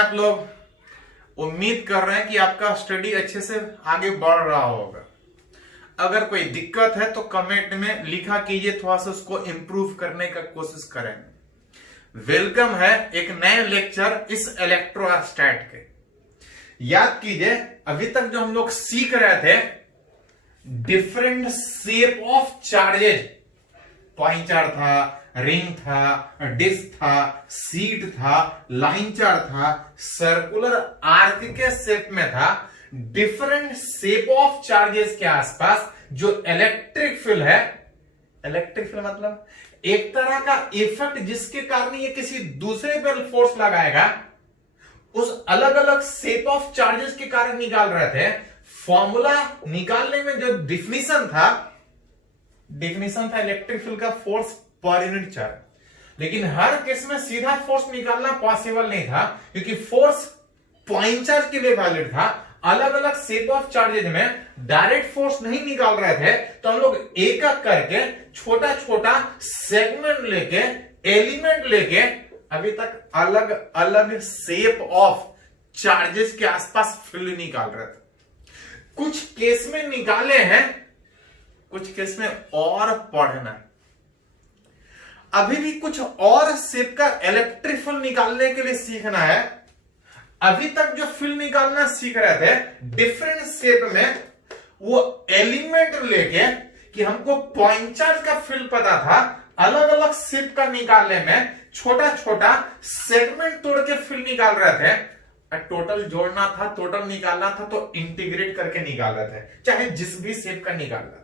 आप लोग? उम्मीद कर रहे हैं कि आपका स्टडी अच्छे से आगे बढ़ रहा होगा। अगर कोई दिक्कत है तो कमेंट में लिखा कीजिए, थोड़ा सा उसको इंप्रूव करने का कोशिश करेंगे। वेलकम है एक नए लेक्चर इस इलेक्ट्रोस्टैट के। याद कीजिए अभी तक जो हम लोग सीख रहे थे different shape of charges, pointer था, रिंग था, डिस्क था, सीट था, लाइन चार्ज था, सर्कुलर आर्क के शेप में था। डिफरेंट शेप ऑफ चार्जेस के आसपास जो इलेक्ट्रिक फील्ड है, इलेक्ट्रिक फील्ड मतलब एक तरह का इफेक्ट जिसके कारण ये किसी दूसरे पर फोर्स लगाएगा, उस अलग अलग शेप ऑफ चार्जेस के कारण निकाल रहे थे। फॉर्मूला निकालने में जो डिफिनीशन था इलेक्ट्रिक फील्ड का फोर्स पर यूनिट चार्ज। लेकिन हर केस में सीधा फोर्स निकालना पॉसिबल नहीं था, क्योंकि फोर्स पॉइंट चार्ज के लिए वैलिड था। अलग अलग शेप ऑफ चार्जेज में डायरेक्ट फोर्स नहीं निकाल रहे थे, तो हम लोग एक एक करके छोटा छोटा सेगमेंट लेके, एलिमेंट लेके अभी तक अलग अलग शेप ऑफ चार्जेस के आसपास फील्ड निकाल रहे थे। कुछ केस में निकाले हैं, कुछ केस में और पढ़ना। अभी भी कुछ और शेप का इलेक्ट्रिक फील्ड निकालने के लिए सीखना है। अभी तक जो फील्ड निकालना सीख रहे थे डिफरेंट शेप में, वो एलिमेंट लेके कि हमको पॉइंट चार्ज का फील्ड पता था, अलग अलग शेप का निकालने में छोटा छोटा सेगमेंट तोड़ के फील्ड निकाल रहे थे। टोटल जोड़ना था, टोटल निकालना था, तो इंटीग्रेट करके निकाल रहे थे, चाहे जिस भी शेप का निकालना।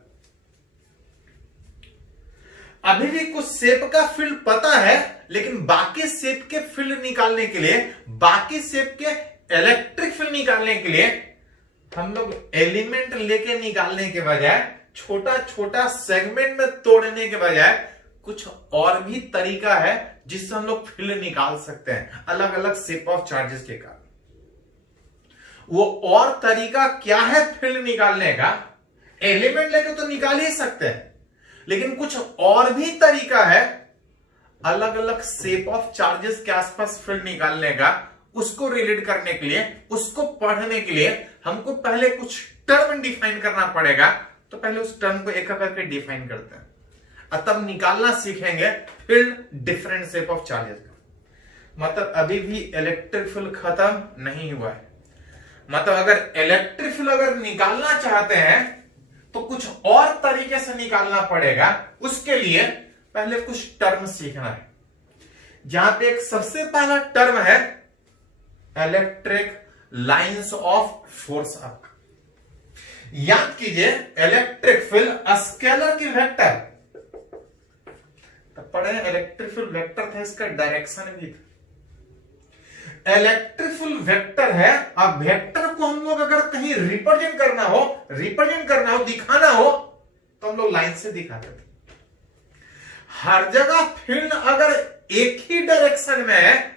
अभी भी कुछ शेप का फील्ड पता है, लेकिन बाकी शेप के फील्ड निकालने के लिए, बाकी शेप के इलेक्ट्रिक फील्ड निकालने के लिए हम लोग एलिमेंट लेके निकालने के बजाय, छोटा छोटा सेगमेंट में तोड़ने के बजाय कुछ और भी तरीका है जिससे हम लोग फील्ड निकाल सकते हैं अलग अलग शेप ऑफ चार्जेस के कारण। वो और तरीका क्या है फील्ड निकालने का? एलिमेंट लेके तो निकाल ही सकते हैं, लेकिन कुछ और भी तरीका है अलग अलग शेप ऑफ चार्जेस के आसपास फील्ड निकालने का। उसको रिलेट करने के लिए, उसको पढ़ने के लिए हमको पहले कुछ टर्म डिफाइन करना पड़ेगा। तो पहले उस टर्म को एक करके डिफाइन करते हैं, और तब निकालना सीखेंगे field different shape of charges का। मतलब अभी भी इलेक्ट्रिक फील्ड खत्म नहीं हुआ है। मतलब अगर इलेक्ट्रिक फील्ड अगर निकालना चाहते हैं तो कुछ और तरीके से निकालना पड़ेगा। उसके लिए पहले कुछ टर्म सीखना है, जहां पे एक सबसे पहला टर्म है electric lines of force arc. याद कीजिए इलेक्ट्रिक फील्ड स्केलर की वेक्टर, तो पढ़े इलेक्ट्रिक फील्ड वेक्टर था, इसका डायरेक्शन भी था। इलेक्ट्रिक फील्ड वेक्टर है। अब वेक्टर को हम लोग अगर कहीं रिप्रेजेंट करना हो, दिखाना हो, तो हम लोग लाइन से दिखाते थे। हर जगह फील्ड अगर एक ही डायरेक्शन में है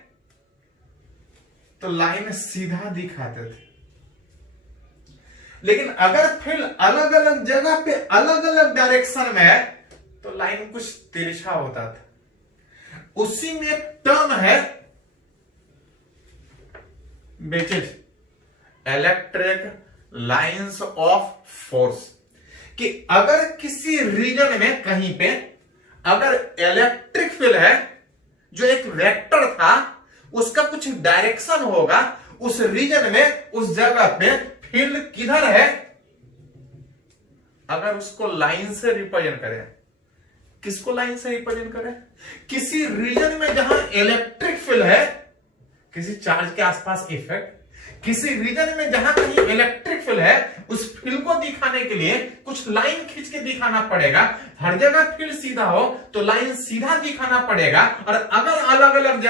तो लाइन सीधा दिखाते थे। लेकिन अगर फील्ड अलग अलग जगह पे अलग अलग डायरेक्शन में है तो लाइन कुछ तिरछा होता था। उसी में एक टर्म है which is electric lines of force, कि अगर किसी रीजन में कहीं पे अगर इलेक्ट्रिक फील्ड है, जो एक वेक्टर था, उसका कुछ डायरेक्शन होगा, उस रीजन में, उस जगह पे फील्ड किधर है, अगर उसको लाइन से रिप्रेजेंट करें। किसको लाइन से रिप्रेजेंट करें? किसी रीजन में जहां इलेक्ट्रिक फील्ड है, किसी चार्ज के आसपास इफेक्ट, किसी रीजन में जहां कहीं इलेक्ट्रिक फील्ड है, उस फील्ड को दिखाने के लिए कुछ लाइन खींच के दिखाना पड़ेगा। हर जगह फील्ड सीधा हो तो लाइन सीधा दिखाना पड़ेगा। और अगर अलग अलग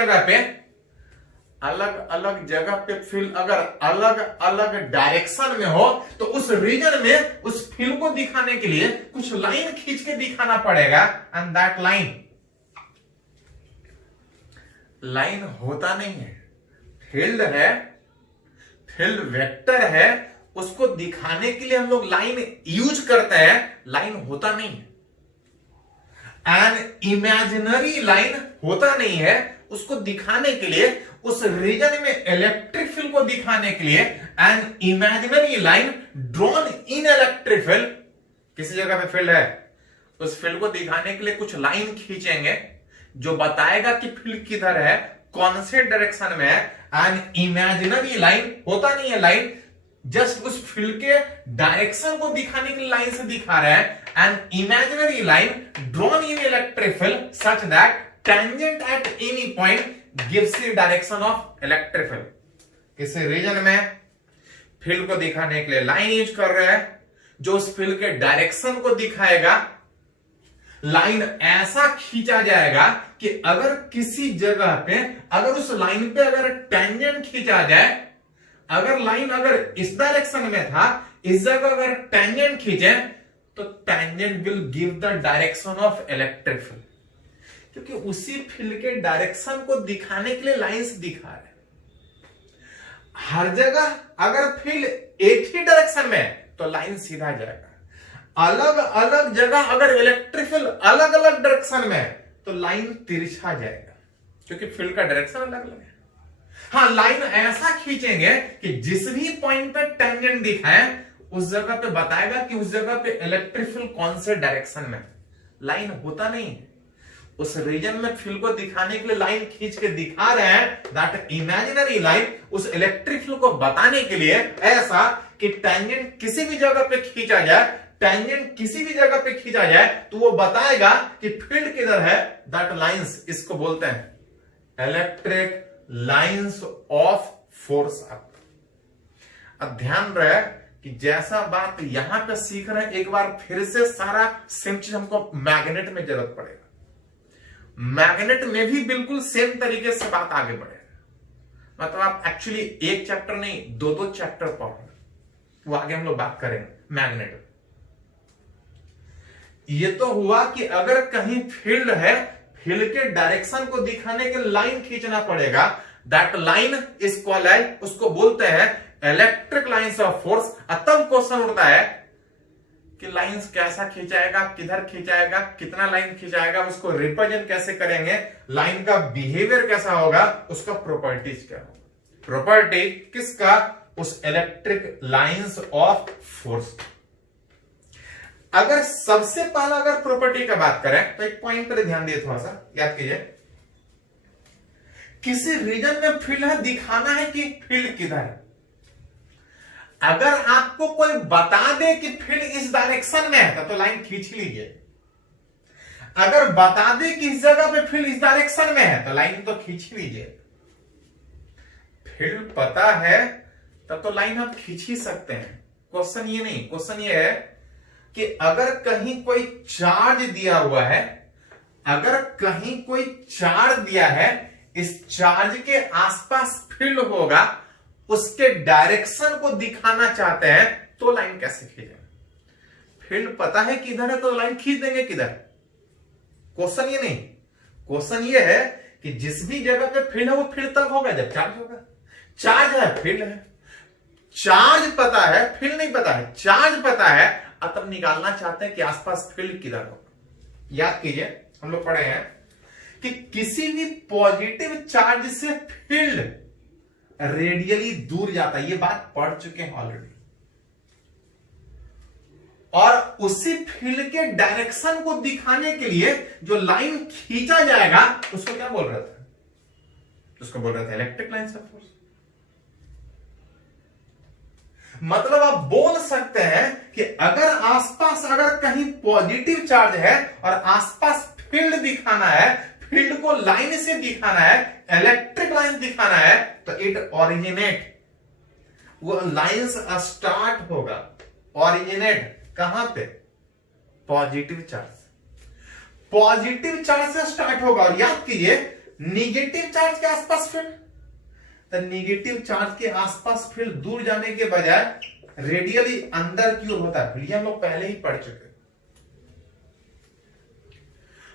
जगह पे फील्ड अगर अलग अलग डायरेक्शन में हो, तो उस रीजन में उस फील्ड को दिखाने के लिए कुछ लाइन खींच के दिखाना पड़ेगा। एंड दैट लाइन होता नहीं है, फील्ड है, फील्ड वेक्टर है, उसको दिखाने के लिए हम लोग लाइन यूज करते हैं, लाइन होता नहीं है। एन इमेजिनरी लाइन होता नहीं है, उसको दिखाने के लिए, उस रीजन में इलेक्ट्रिक फील्ड को दिखाने के लिए an imaginary line drawn in electric field, किसी जगह पे फील्ड है, उस फील्ड को दिखाने के लिए कुछ लाइन खींचेंगे जो बताएगा कि फील्ड किधर है, कौन से डायरेक्शन में है। एन इमेजिनरी लाइन होता नहीं है लाइन, जस्ट उस फील्ड के डायरेक्शन को दिखाने के लिए लाइन से दिखा रहा है। An imaginary line drawn in electric field such that tangent at any point gives the direction of electric field. किसी रीजन में फील्ड को दिखाने के लिए लाइन यूज कर रहे हैं जो उस फील्ड के डायरेक्शन को दिखाएगा। लाइन ऐसा खींचा जाएगा कि अगर किसी जगह पे, अगर उस लाइन पे अगर टेंजेंट खींचा जाए, अगर लाइन अगर इस डायरेक्शन में था, इस जगह अगर टेंजेंट खींचे तो tangent will give the direction of electric field, क्योंकि उसी फील्ड के डायरेक्शन को दिखाने के लिए लाइंस दिखा रहे। हर जगह अगर फील्ड एक ही डायरेक्शन में है तो लाइन सीधा जाएगा। अलग अलग जगह अगर इलेक्ट्रिक फील्ड अलग अलग डायरेक्शन में है तो लाइन तिरछा जाएगा, क्योंकि फील्ड का डायरेक्शन अलग अलग है। हाँ, लाइन ऐसा खींचेंगे कि जिस भी पॉइंट पे टेंजेंट दिखाए उस जगह पे बताएगा कि उस जगह पे इलेक्ट्रिक फील्ड कौन से डायरेक्शन में। लाइन होता नहीं है, उस रीजन में फील्ड को दिखाने के लिए लाइन खींच के दिखा रहे हैं। दैट इमेजिनरी लाइन उस इलेक्ट्रिक फील्ड को बताने के लिए ऐसा कि टेंजेंट किसी भी जगह पे खींचा जाए, टेंजेंट किसी भी जगह पे खींचा जाए तो वो बताएगा कि फील्ड किधर है। दैट लाइंस, इसको बोलते हैं इलेक्ट्रिक लाइंस ऑफ फोर्स। अब ध्यान रहे कि जैसा बात यहां पे सीख रहे हैं, एक बार फिर से सारा सेम चीज हमको मैग्नेट में जरूरत पड़ेगा। मैग्नेट में भी बिल्कुल सेम तरीके से बात आगे बढ़ेगा। मतलब आप एक्चुअली एक चैप्टर नहीं, दो दो चैप्टर पढ़ो, वो आगे हम लोग बात करेंगे मैग्नेट। ये तो हुआ कि अगर कहीं फील्ड है, फील्ड के डायरेक्शन को दिखाने के लाइन खींचना पड़ेगा। दैट लाइन इज कॉल्ड, उसको बोलते हैं इलेक्ट्रिक लाइंस ऑफ फोर्स। तब क्वेश्चन उठता है कि लाइंस कैसा खींचाएगा, किधर खींचाएगा, कितना लाइन खींचाएगा, उसको रिप्रेजेंट कैसे करेंगे, लाइन का बिहेवियर कैसा होगा, उसका प्रॉपर्टीज क्या होगा। प्रॉपर्टी किसका, उस इलेक्ट्रिक लाइंस ऑफ फोर्स। अगर सबसे पहला अगर प्रॉपर्टी का बात करें तो एक पॉइंट पर ध्यान दिए, थोड़ा सा याद कीजिए। किसी रीजन में फील्ड है, दिखाना है कि फील्ड किधर है। अगर आपको कोई बता दे कि फील्ड इस डायरेक्शन में है तो लाइन खींच लीजिए। अगर बता दे कि इस जगह पे फील्ड इस डायरेक्शन में है तो लाइन तो खींच लीजिए। फील्ड पता है तब तो लाइन आप खींच ही सकते हैं। क्वेश्चन ये नहीं, क्वेश्चन ये है कि अगर कहीं कोई चार्ज दिया हुआ है, अगर कहीं कोई चार्ज दिया है, इस चार्ज के आसपास फील्ड होगा, उसके डायरेक्शन को दिखाना चाहते हैं तो लाइन कैसे खींचे। फील्ड पता है किधर है तो लाइन खींच देंगे किधर। क्वेश्चन ये नहीं, क्वेश्चन ये है कि जिस भी जगह पे फील्ड है वो फील्ड तक होगा जब चार्ज होगा। चार्ज है, फील्ड है। चार्ज पता है, फील्ड नहीं पता है। चार्ज पता है, तब निकालना चाहते हैं कि आसपास फील्ड किधर होगा। याद कीजिए, हम लोग पढ़े हैं कि किसी भी पॉजिटिव चार्ज से फील्ड रेडियली दूर जाता है। ये बात पढ़ चुके हैं ऑलरेडी। और उसी फील्ड के डायरेक्शन को दिखाने के लिए जो लाइन खींचा जाएगा उसको क्या बोल रहे थे, उसको बोल रहे थे इलेक्ट्रिक लाइंस ऑफ फोर्स। मतलब आप बोल सकते हैं कि अगर आसपास अगर कहीं पॉजिटिव चार्ज है और आसपास फील्ड दिखाना है, फील्ड को लाइन से दिखाना है, इलेक्ट्रिक लाइन दिखाना है, तो इट ओरिजिनेट, वो लाइंस स्टार्ट होगा। ओरिजिनेट कहां पे, पॉजिटिव चार्ज। पॉजिटिव चार्ज से स्टार्ट होगा। और याद कीजिए, निगेटिव चार्ज के आसपास फील्ड, तो निगेटिव चार्ज के आसपास फील्ड दूर जाने के बजाय रेडियली अंदर की ओर होता है। ये हम लोग पहले ही पढ़ चुके।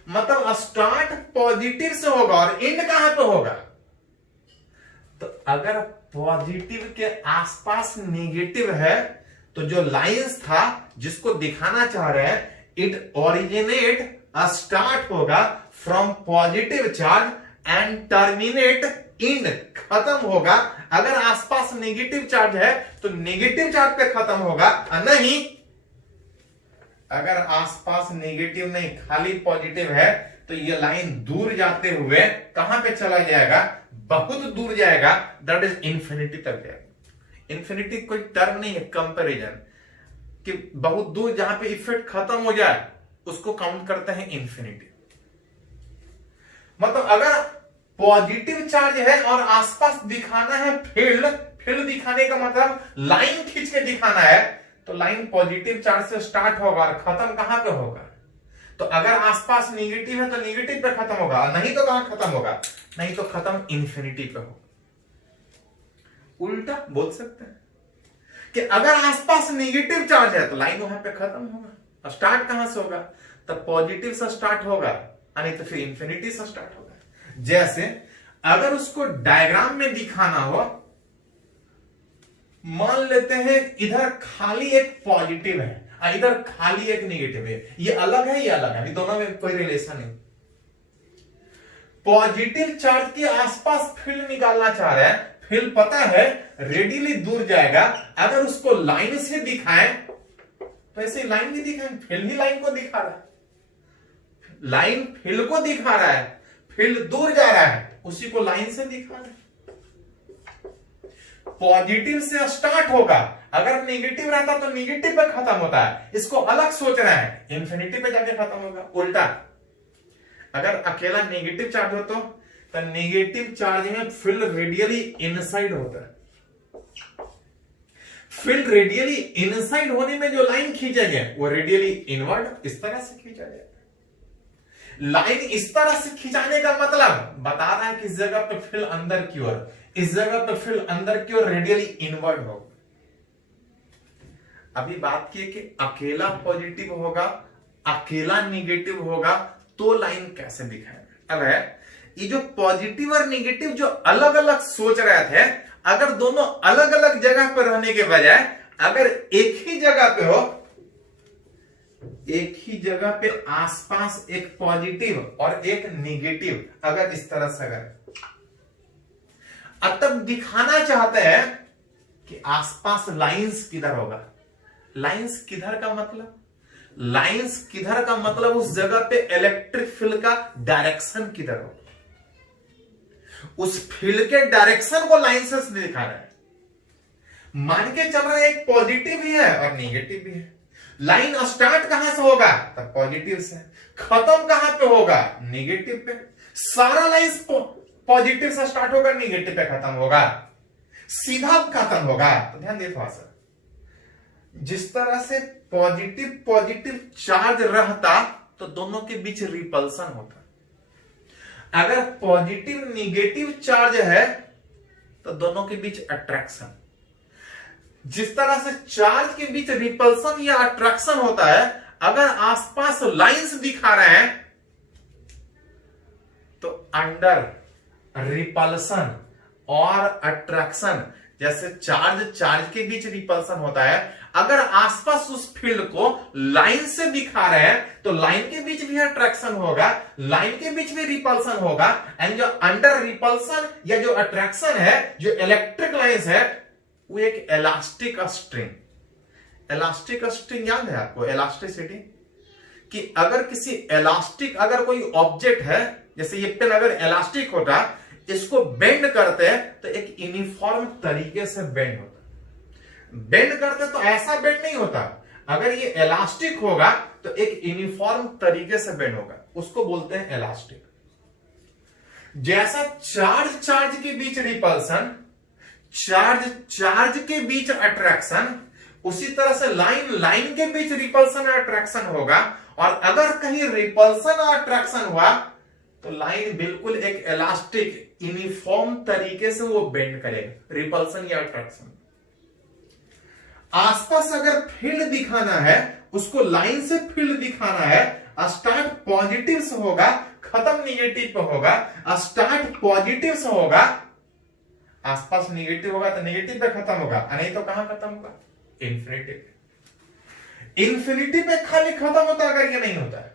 मतलब स्टार्ट पॉजिटिव से होगा और एंड कहां पे होगा। तो अगर पॉजिटिव के आसपास नेगेटिव है तो जो लाइंस था जिसको दिखाना चाह रहे हैं, इट ओरिजिनेट स्टार्ट होगा from positive charge and terminate इन, खत्म होगा। अगर आसपास नेगेटिव चार्ज है तो नेगेटिव चार्ज पे खत्म होगा, नहीं अगर आसपास नेगेटिव नहीं खाली पॉजिटिव है तो ये लाइन दूर जाते हुए कहां पे चला जाएगा, बहुत दूर जाएगा, दैट इज इंफिनिटी तक जाएगा। इंफिनिटी कोई टर्म नहीं है कंपैरिजन कि बहुत दूर जहां पे इफेक्ट खत्म हो जाए उसको काउंट करते हैं इंफिनिटी। मतलब अगर पॉजिटिव चार्ज है और आसपास दिखाना है फील्ड, फील्ड दिखाने का मतलब लाइन खींच के दिखाना है, तो लाइन पॉजिटिव चार्ज से स्टार्ट होगा और खत्म कहां पे होगा। तो अगर आसपास नेगेटिव है तो नेगेटिव पे खत्म होगा, नहीं तो कहां खत्म होगा, नहीं तो खत्म इंफिनिटी पे होगा। उल्टा बोल सकते हैं कि अगर आसपास नेगेटिव चार्ज है तो लाइन वहां पे खत्म होगा। स्टार्ट कहां से होगा, तब पॉजिटिव से स्टार्ट होगा, नहीं तो फिर इंफिनिटी से स्टार्ट होगा। जैसे अगर उसको डायग्राम में दिखाना हो, मान लेते हैं इधर खाली एक पॉजिटिव है, इधर खाली एक नेगेटिव है, ये अलग है, ये अलग है, अभी दोनों में कोई रिलेशन नहीं। पॉजिटिव चार्ज के आसपास फील्ड निकालना चाह रहा है, फील्ड पता है रेडियली दूर जाएगा। अगर उसको लाइन से दिखाएं तो ऐसे लाइन भी दिखाएं, फील्ड ही लाइन को दिखा रहा है, लाइन फील्ड को दिखा रहा है, फील्ड दूर जा रहा है, उसी को लाइन से दिखा रहा है। पॉजिटिव से स्टार्ट होगा, अगर नेगेटिव रहता तो नेगेटिव पे खत्म होता है, इसको अलग सोच रहा है, इंफिनिटी पे जाके खत्म होगा। उल्टा अगर अकेला नेगेटिव चार्ज हो तो नेगेटिव चार्ज में फील्ड रेडियली इनसाइड होता है। फील्ड रेडियली इनसाइड होने में जो लाइन खींचा जाए वो रेडियली इनवर्ड इस तरह से खींचा जाए। लाइन इस तरह से खिंचाने का मतलब बता रहा है कि इस जगह पे फील्ड अंदर की ओर, इस जगह पे फील्ड अंदर की ओर रेडियली इनवर्ड होगा। अभी बात की कि अकेला पॉजिटिव होगा, अकेला नेगेटिव होगा तो लाइन कैसे दिखाएगा। अब है ये जो पॉजिटिव और नेगेटिव जो अलग अलग सोच रहे थे, अगर दोनों अलग अलग जगह पर रहने के बजाय अगर एक ही जगह पे हो, एक ही जगह पे आसपास एक पॉजिटिव और एक नेगेटिव, अगर इस तरह से अगर अब तक दिखाना चाहते हैं कि आसपास लाइंस किधर होगा। लाइंस किधर का मतलब, लाइंस किधर का मतलब उस जगह पे इलेक्ट्रिक फील्ड का डायरेक्शन किधर होगा, उस फील्ड के डायरेक्शन को लाइन से दिखा रहा है। मान के चल रहा है एक पॉजिटिव भी है और नेगेटिव भी है। लाइन स्टार्ट कहां से होगा, तब पॉजिटिव से, खत्म कहां पे होगा, नेगेटिव पे। सारा लाइन पॉजिटिव से स्टार्ट होगा, नेगेटिव पे खत्म होगा, सीधा खत्म होगा। तो ध्यान दिए थोड़ा सा, जिस तरह से पॉजिटिव पॉजिटिव चार्ज रहता तो दोनों के बीच रिपल्सन होता। अगर पॉजिटिव नेगेटिव चार्ज है तो दोनों के बीच अट्रैक्शन। जिस तरह से चार्ज के बीच रिपल्सन या अट्रैक्शन होता है, अगर आसपास लाइंस दिखा रहे हैं तो अंडर रिपल्सन और अट्रैक्शन, जैसे चार्ज के बीच रिपल्सन होता है, अगर आसपास उस फील्ड को लाइन से दिखा रहे हैं तो लाइन के बीच भी अट्रैक्शन होगा, लाइन के बीच भी रिपल्सन होगा। एंड जो अंडर रिपल्सन या जो अट्रैक्शन है, जो इलेक्ट्रिक लाइंस है, वो एक इलास्टिक स्ट्रिंग। इलास्टिक स्ट्रिंग याद है आपको, इलास्टिसिटी, कि अगर किसी इलास्टिक अगर कोई ऑब्जेक्ट है, जैसे ये पेन अगर इलास्टिक होता, इसको बेंड करते हैं तो एक यूनिफॉर्म तरीके से बेंड होता। बेंड करते तो ऐसा बेंड नहीं होता, अगर ये इलास्टिक होगा तो एक यूनिफॉर्म तरीके से बेंड होगा, उसको बोलते हैं इलास्टिक। जैसा चार्ज के बीच रिपल्सन, चार्ज के बीच अट्रैक्शन, उसी तरह से लाइन के बीच रिपल्सन और अट्रैक्शन होगा। और अगर कहीं रिपल्सन और अट्रैक्शन हुआ तो लाइन बिल्कुल एक इलास्टिक यूनिफॉर्म तरीके से वो बेंड करेगा, रिपल्सन या अट्रैक्शन। आसपास अगर फील्ड दिखाना है, उसको लाइन से फील्ड दिखाना है, स्टार्ट पॉजिटिव से होगा, खत्म नेगेटिव पे होगा। स्टार्ट पॉजिटिव से होगा, आसपास नेगेटिव होगा तो नेगेटिव पे खत्म होगा, नहीं तो कहां खत्म होगा, इंफिनिटी पे। इंफिनिटी पे खाली खत्म होता अगर ये नहीं होता है।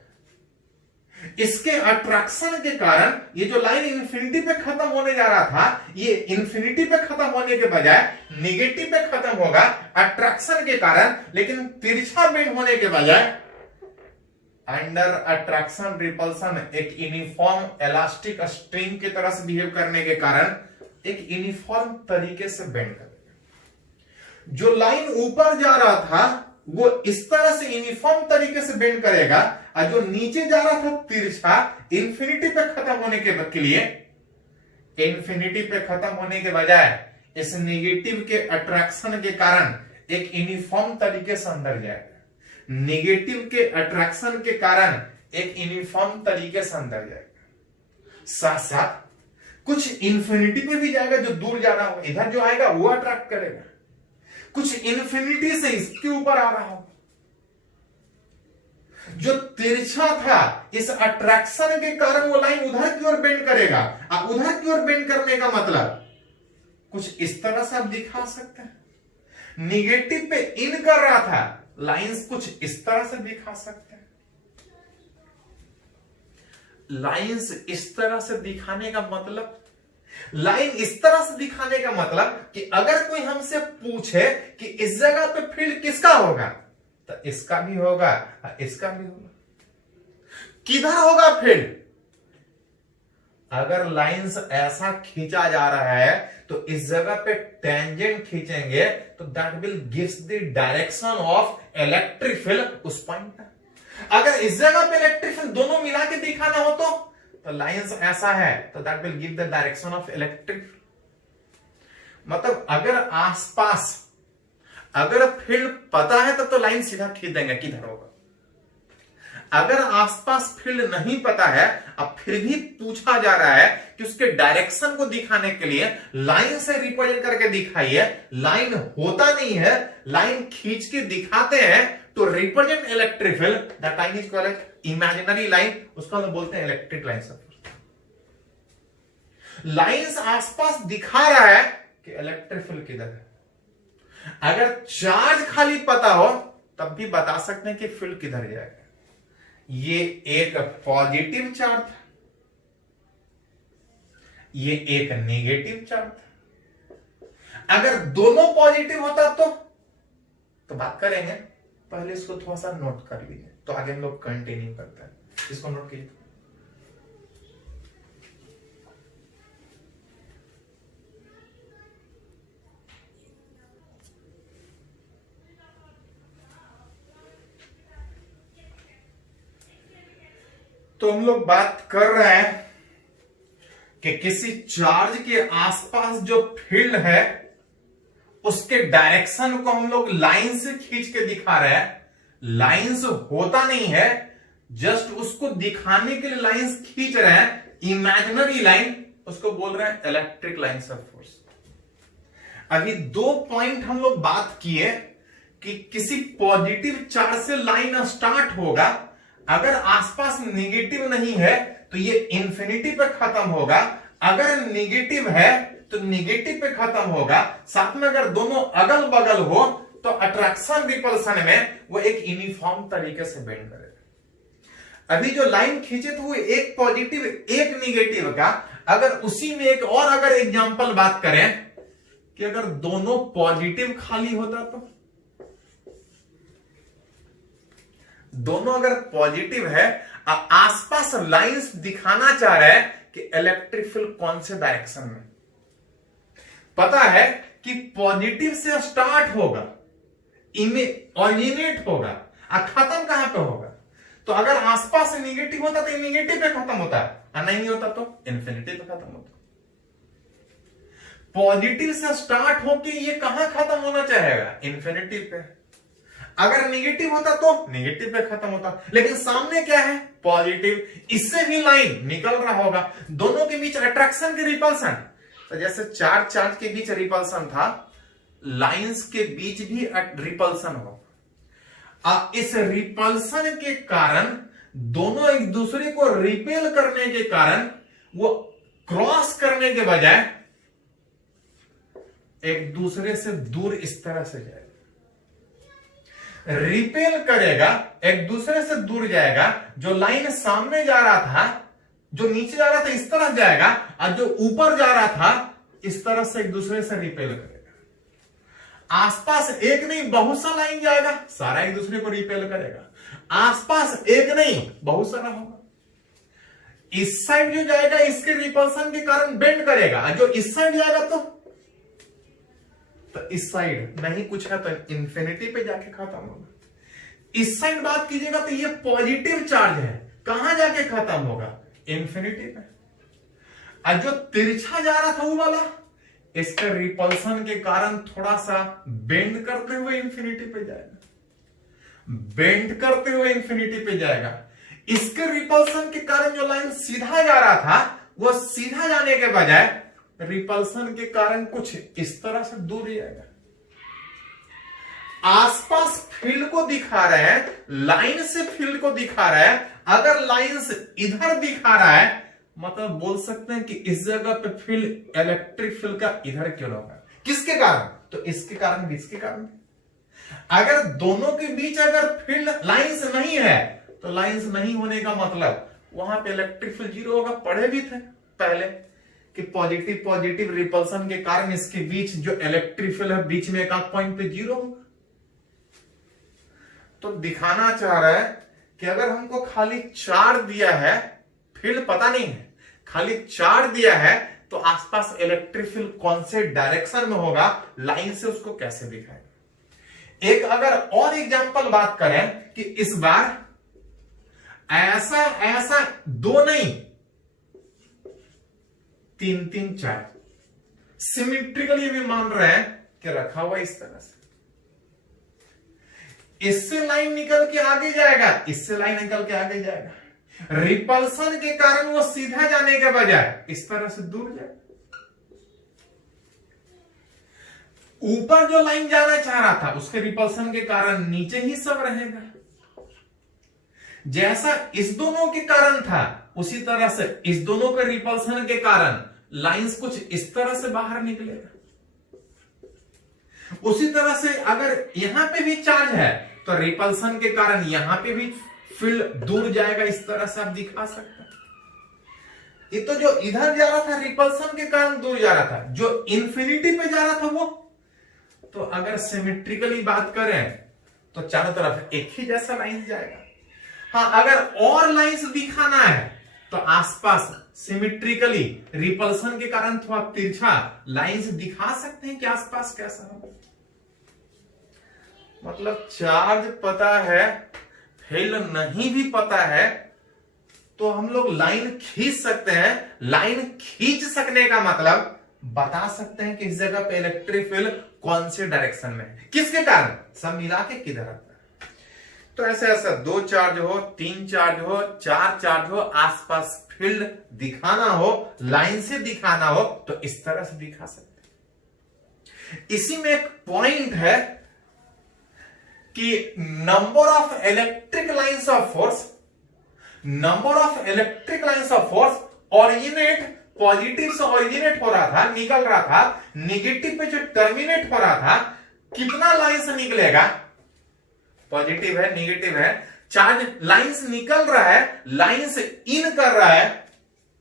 इसके अट्रैक्शन के कारण ये जो लाइन इंफिनिटी पे खत्म होने जा रहा था, ये इंफिनिटी पे खत्म होने के बजाय निगेटिव पे खत्म होगा अट्रैक्शन के कारण, लेकिन तिरछा बेंड होने के बजाय अंडर अट्रैक्शन रिपल्सन एक यूनिफॉर्म इलास्टिक स्ट्रिंग की तरह से बिहेव करने के कारण एक यूनिफॉर्म तरीके से बेंड करेगा। जो लाइन ऊपर जा रहा था वो इस तरह से यूनिफॉर्म तरीके से बेंड करेगा, और जो नीचे जा रहा था तिरछा इंफिनिटी पे खत्म होने के लिए इंफिनिटी पे खत्म होने के बजाय इस नेगेटिव के अट्रैक्शन के कारण एक यूनिफॉर्म तरीके से अंदर जाएगा। नेगेटिव के अट्रैक्शन के कारण एक यूनिफॉर्म तरीके से अंदर जाएगा। साथ साथ कुछ इंफिनिटी पे भी जाएगा, जो दूर जा रहा हो इधर जो आएगा वो अट्रैक्ट करेगा, कुछ इंफिनिटी से इसके ऊपर आ रहा हो। जो तिरछा था इस अट्रैक्शन के कारण वो लाइन उधर की ओर बेंड करेगा, और उधर की ओर बेंड करने का मतलब कुछ इस तरह से आप दिखा सकते हैं। निगेटिव पे इन कर रहा था, लाइंस कुछ इस तरह से दिखा सकते हैं। लाइंस इस तरह से दिखाने का मतलब, लाइन इस तरह से दिखाने का मतलब कि अगर कोई हमसे पूछे कि इस जगह पे फील्ड किसका होगा, तो इसका भी होगा, इसका भी होगा। किधर होगा फील्ड? अगर लाइंस ऐसा खींचा जा रहा है तो इस जगह पे टेंजेंट खींचेंगे तो that will gives the direction of electric field उस पॉइंट पर। अगर इस जगह पे इलेक्ट्रिक फील्ड दोनों मिला के दिखाना हो तो लाइंस ऐसा है तो that will give the direction of electric. मतलब अगर आसपास अगर फील्ड पता है तो लाइन सीधा खींच देंगे किधर होगा। अगर आसपास फील्ड नहीं पता है, अब फिर भी पूछा जा रहा है कि उसके डायरेक्शन को दिखाने के लिए लाइन से रिप्रेजेंट करके दिखाइए, लाइन होता नहीं है, लाइन खींच के दिखाते हैं तो represent electric field, that line is called imaginary line, उसको हम बोलते हैं इलेक्ट्रिक लाइन। लाइंस आसपास दिखा रहा है कि इलेक्ट्रिक फील्ड किधर है। अगर चार्ज खाली पता हो तब भी बता सकते हैं कि फील्ड किधर जाएगा। ये एक पॉजिटिव चार्ज था, ये एक नेगेटिव चार्ज था। अगर दोनों पॉजिटिव होता तो बात करेंगे, पहले इसको थोड़ा सा नोट कर लीजिए तो आगे हम लोग कंटिन्यू करते हैं। इसको नोट कीजिए। तो हम लोग बात कर रहे हैं कि किसी चार्ज के आसपास जो फील्ड है उसके डायरेक्शन को हम लोग लाइन से खींच के दिखा रहे हैं। लाइंस होता नहीं है, जस्ट उसको दिखाने के लिए लाइंस खींच रहे हैं, इमेजिनरी लाइन, उसको बोल रहे हैं इलेक्ट्रिक लाइंस ऑफ फोर्स। अभी दो पॉइंट हम लोग बात किए कि किसी पॉजिटिव चार्ज से लाइन स्टार्ट होगा, अगर आसपास नेगेटिव नहीं है तो ये इंफिनिटी पे खत्म होगा, अगर नेगेटिव है तो नेगेटिव पे खत्म होगा, साथ में अगर दोनों अगल बगल हो तो अट्रैक्शन रिपल्सन में वो एक यूनिफॉर्म तरीके से बेंड करेगा। अभी जो लाइन खींचे तो वो एक पॉजिटिव एक नेगेटिव का, अगर उसी में एक और अगर एग्जांपल बात करें कि अगर दोनों पॉजिटिव खाली होता तो, दोनों अगर पॉजिटिव है, आसपास लाइंस दिखाना चाह रहा है कि इलेक्ट्रिक फील्ड कौन से डायरेक्शन में। पता है कि पॉजिटिव से स्टार्ट होगा, ऑरिजिनेट होगा, खत्म कहां पे होगा। तो अगर आसपास नेगेटिव होता तो नेगेटिव पे खत्म होता है, और नहीं होता तो इन्फिनिटी पे खत्म होता। पॉजिटिव से स्टार्ट होके ये कहां खत्म होना चाहेगा, इन्फिनिटी पे। अगर नेगेटिव होता तो नेगेटिव पे खत्म होता, लेकिन सामने क्या है, पॉजिटिव, इससे भी लाइन निकल रहा होगा, दोनों के बीच अट्रैक्शन की रिपल्सन। तो जैसे चार्ज के बीच रिपल्सन था, लाइंस के बीच भी रिपल्सन हो। इस रिपल्सन के कारण दोनों एक दूसरे को रिपेल करने के कारण वो क्रॉस करने के बजाय एक दूसरे से दूर इस तरह से जाए। रिपेल करेगा, एक दूसरे से दूर जाएगा। जो लाइन सामने जा रहा था, जो नीचे जा रहा था इस तरफ जाएगा, और जो ऊपर जा रहा था इस तरफ से एक दूसरे से रिपेल करेगा। आसपास एक नहीं बहुत सा लाइन जाएगा, सारा एक दूसरे को रिपेल करेगा। आसपास एक नहीं बहुत सारा होगा। इस साइड जो जाएगा इसके रिपल्सन के कारण बेंड करेगा, जो इस साइड जाएगा तो इस साइड नहीं कुछ है तो इंफिनिटी पे जाके खत्म होगा। इस साइड बात कीजिएगा तो ये पॉजिटिव चार्ज है, कहां जाके खत्म होगा? इंफिनिटी पे। और जो तिरछा जा रहा था वो वाला, इसके रिपल्सन के कारण थोड़ा सा बेंड करते हुए इंफिनिटी पे जाएगा, बेंड करते हुए इंफिनिटी पे जाएगा। इसके रिपल्सन के कारण जो लाइन सीधा जा रहा था वो सीधा जाने के बजाय रिपल्सन के कारण कुछ इस तरह से दूर जाएगा। आसपास फील्ड को दिखा रहे हैं, लाइन से फील्ड को दिखा रहा है। अगर लाइन से इधर दिखा रहा है मतलब बोल सकते हैं कि इस जगह पे फील्ड, इलेक्ट्रिक फील्ड का इधर क्यों होगा? किसके कारण? तो इसके कारण, इसके कारण। अगर दोनों के बीच अगर फील्ड लाइंस नहीं है तो लाइंस नहीं होने का मतलब वहां पे इलेक्ट्रिक फील्ड जीरो होगा। पढ़े भी थे पहले कि पॉजिटिव पॉजिटिव रिपल्सन के कारण इसके बीच जो इलेक्ट्रिक फील्ड है बीच में एक आध पॉइंट पे जीरो होगा। तो दिखाना चाह रहा है कि अगर हमको खाली चार्ज दिया है, फील्ड पता नहीं है, खाली चार्ज दिया है तो आसपास इलेक्ट्रिक फील्ड कौन से डायरेक्शन में होगा, लाइन से उसको कैसे दिखाएगा। एक अगर और एग्जांपल बात करें कि इस बार ऐसा ऐसा दो नहीं तीन तीन चार सिमेट्रिकली भी मान रहे हैं कि रखा हुआ इस तरह से, इससे लाइन निकल के आगे जाएगा, इससे लाइन निकल के आगे जाएगा। रिपल्सन के कारण वो सीधा जाने के बजाय इस तरह से दूर जाए। ऊपर जो लाइन जाना चाह रहा था उसके रिपल्सन के कारण नीचे ही सब रहेगा। जैसा इस दोनों के कारण था उसी तरह से इस दोनों के रिपल्सन के कारण लाइंस कुछ इस तरह से बाहर निकलेगा। उसी तरह से अगर यहां पे भी चार्ज है तो रिपल्सन के कारण यहां पे भी फील्ड दूर जाएगा, इस तरह से आप दिखा सकते हैं। ये तो जो इधर जा रहा था रिपल्सन के कारण दूर जा रहा था, जो इंफिनिटी पे जा रहा था वो तो अगर सिमेट्रिकली बात करें तो चारों तरफ एक ही जैसा लाइन जाएगा। हाँ, अगर और लाइंस दिखाना है तो आसपास सिमेट्रिकली रिपल्सन के कारण थोड़ा तिरछा लाइंस दिखा सकते हैं कि आसपास कैसा होगा। मतलब चार्ज पता है, फील्ड नहीं भी पता है तो हम लोग लाइन खींच सकते हैं। लाइन खींच सकने का मतलब बता सकते हैं कि इस जगह पे इलेक्ट्रिक फील्ड कौन से डायरेक्शन में है, किसके कारण, सब मिला के किधर आता है। तो ऐसे ऐसा दो चार्ज हो, तीन चार्ज हो, चार चार्ज हो, आसपास फील्ड दिखाना हो, लाइन से दिखाना हो तो इस तरह से दिखा सकते हैं। इसी में एक पॉइंट है कि number of electric lines of force, number of electric lines of force originate positive से ऑरिजिनेट हो रहा था, निकल रहा था, निगेटिव पे जो टर्मिनेट हो रहा था, कितना लाइन से निकलेगा, पॉजिटिव है निगेटिव है, चार्ज लाइन से निकल रहा है, लाइन से इन कर रहा है,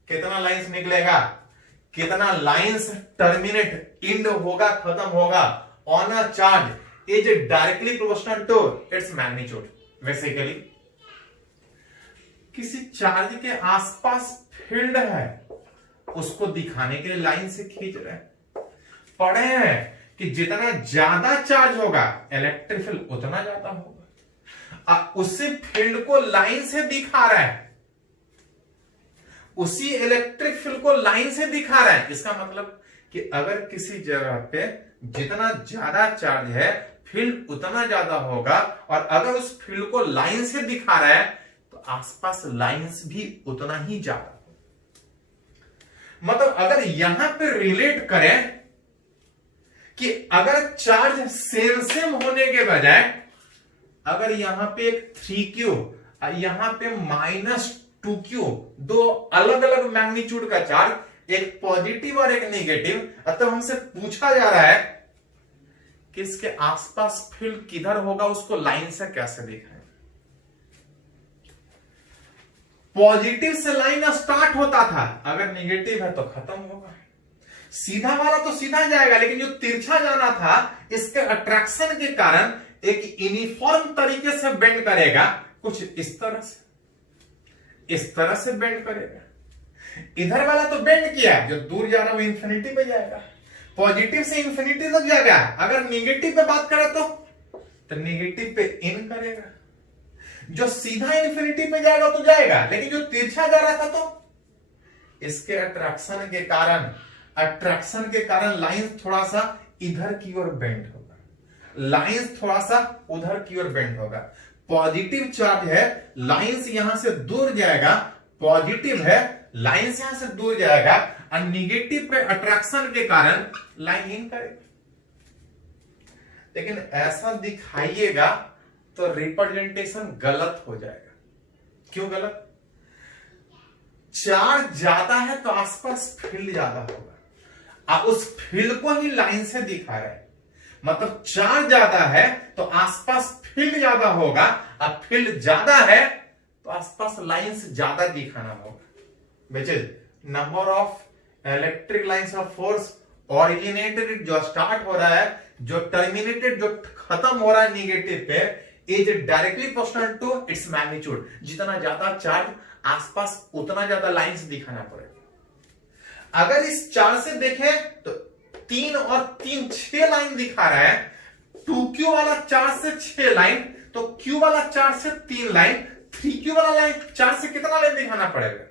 कितना लाइन से निकलेगा, कितना लाइन से टर्मिनेट इंड होगा, खत्म होगा on a charge is directly proportional to its magnitude. Basically किसी चार्ज के आसपास फील्ड है उसको दिखाने के लिए लाइन से खींच रहे हैं। पढ़े हैं कि जितना ज्यादा चार्ज होगा इलेक्ट्रिक फील्ड उतना ज्यादा होगा। उसी फील्ड को लाइन से दिखा रहा है, उसी इलेक्ट्रिक फील्ड को लाइन से दिखा रहा है। इसका मतलब कि अगर किसी जगह पे जितना ज्यादा चार्ज है फील्ड उतना ज्यादा होगा, और अगर उस फील्ड को लाइन से दिखा रहा है तो आसपास लाइंस भी उतना ही ज्यादा। मतलब अगर यहां पे रिलेट करें कि अगर चार्ज सेम सेम होने के बजाय अगर यहां पे एक 3Q यहां पे -2Q, दो अलग अलग मैग्नीट्यूड का चार्ज, एक पॉजिटिव और एक नेगेटिव, अतः हमसे पूछा जा रहा है कि इसके आसपास फील्ड किधर होगा उसको लाइन से कैसे दिखाएं। पॉजिटिव से लाइन स्टार्ट होता था, अगर नेगेटिव है तो खत्म होगा। सीधा वाला तो सीधा जाएगा, लेकिन जो तिरछा जाना था इसके अट्रैक्शन के कारण एक यूनिफॉर्म तरीके से बेंड करेगा, कुछ इस तरह से बेंड करेगा। इधर वाला तो बेंड किया, जो दूर जा रहा है वो इंफिनिटी पे जाएगा, पॉजिटिव से इंफिनिटी तक जाएगा। अगर नेगेटिव पे बात करें तो नेगेटिव पे इन करेगा। जो सीधा इंफिनिटी पे जाएगा तो जाएगा, लेकिन जो तिरछा जा रहा था तो इसके अट्रैक्शन के कारण लाइन थोड़ा सा इधर की ओर बेंड होगा, लाइन थोड़ा सा उधर की ओर बेंड होगा। पॉजिटिव चार्ज है, लाइन से यहां से दूर जाएगा, पॉजिटिव है, लाइन से यहां से दूर जाएगा, और निगेटिव पे अट्रैक्शन के कारण लाइन इन करेगा। लेकिन ऐसा दिखाइएगा तो रिप्रेजेंटेशन गलत हो जाएगा। क्यों गलत? चार्ज ज्यादा है तो आसपास फील्ड ज्यादा होगा, आप उस फील्ड को ही लाइन से दिखा रहे हैं। मतलब चार्ज ज्यादा है तो आसपास फील्ड ज्यादा होगा, और फील्ड ज्यादा है तो आसपास लाइंस ज्यादा दिखाना होगा। Which is number of electric lines of force originated, जो स्टार्ट हो रहा है, जो टर्मिनेटेड, जो खत्म हो रहा है निगेटिव पे, is directly proportional to its magnitude. जितना ज्यादा चार्ज आसपास उतना ज्यादा लाइंस दिखाना पड़ेगा। अगर इस चार्ज से देखें तो 3 और 3 6 लाइन दिखा रहा है। 2q वाला चार्ज से 6 लाइन, तो q वाला चार्ज से 3 लाइन, 3q वाला लाइन चार्ज से कितना लाइन दिखाना पड़ेगा?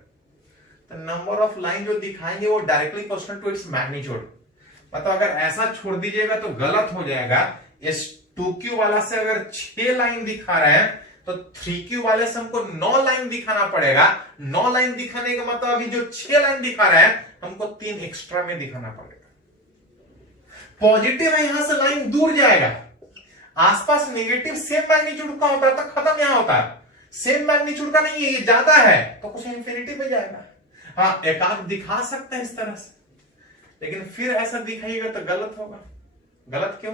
तो नंबर ऑफ लाइन जो दिखाएंगे वो directly proportional to its magnitude. मतलब अगर ऐसा छोड़ दीजिएगा तो गलत हो जाएगा। इस 2q वाला से अगर 6 लाइन दिखा रहे हैं तो 3q वाले से हमको 9 लाइन दिखाना पड़ेगा। 9 लाइन दिखाने का मतलब अभी जो 6 लाइन दिखा रहे हैं हमको 3 एक्स्ट्रा में दिखाना पड़ेगा। पॉजिटिव है, यहां से लाइन दूर जाएगा, आसपास नेगेटिव सेम मैग्नीट्यूड का होता है तो खत्म यहां होता है। सेम मैग्नीट्यूड का नहीं है, ये ज्यादा है तो कुछ इंफिनिटी पे जाएगा। हाँ, एक आध दिखा सकते हैं इस तरह से, लेकिन फिर ऐसा दिखाइएगा तो गलत होगा। गलत क्यों?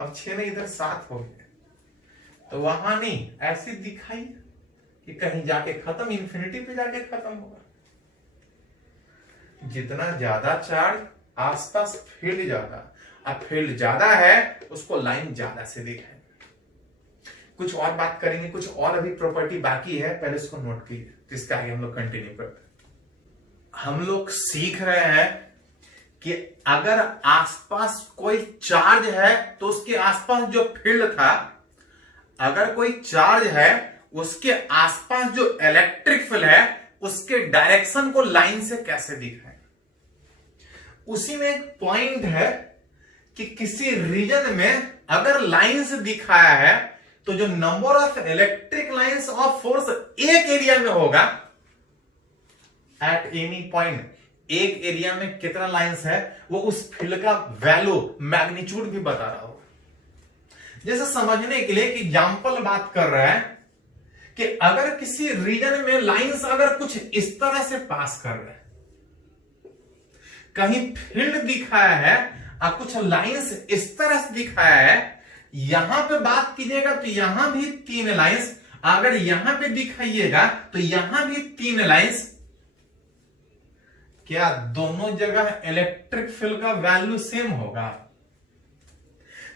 अब 6 नहीं इधर 7 हो गए, तो वहां नहीं, ऐसे दिखाइए कि कहीं जाके खत्म, इंफिनिटी पे जाके खत्म होगा। जितना ज्यादा चार्ज आसपास फील्ड ज्यादा, अब फील्ड ज्यादा है उसको लाइन ज्यादा से दिखाएंगे। कुछ और बात करेंगे, कुछ और अभी प्रॉपर्टी बाकी है, पहले इसको नोट कीजिए, इसका आगे हम लोग कंटिन्यू करते हैं। हम लोग सीख रहे हैं कि अगर आसपास कोई चार्ज है तो उसके आसपास जो फील्ड था, अगर कोई चार्ज है उसके आसपास जो इलेक्ट्रिक फील्ड है उसके डायरेक्शन को लाइन से कैसे दिखाएं। उसी में एक पॉइंट है कि किसी रीजन में अगर लाइन से दिखाया है तो जो number of electric lines of force एक एरिया में होगा, एट एनी पॉइंट, एक एरिया में कितना लाइंस है वो उस फील्ड का वैल्यू, मैग्नीट्यूड भी बता रहा होगा। जैसे समझने के लिए एक एग्जांपल बात कर रहा है कि अगर किसी रीजन में लाइंस अगर कुछ इस तरह से पास कर रहे हैं, कहीं फील्ड दिखाया है और कुछ लाइंस इस तरह से दिखाया है, यहां पे बात कीजिएगा तो यहां भी 3 लाइंस, अगर यहां पे दिखाइएगा तो यहां भी 3 लाइंस। क्या दोनों जगह इलेक्ट्रिक फील्ड का वैल्यू सेम होगा?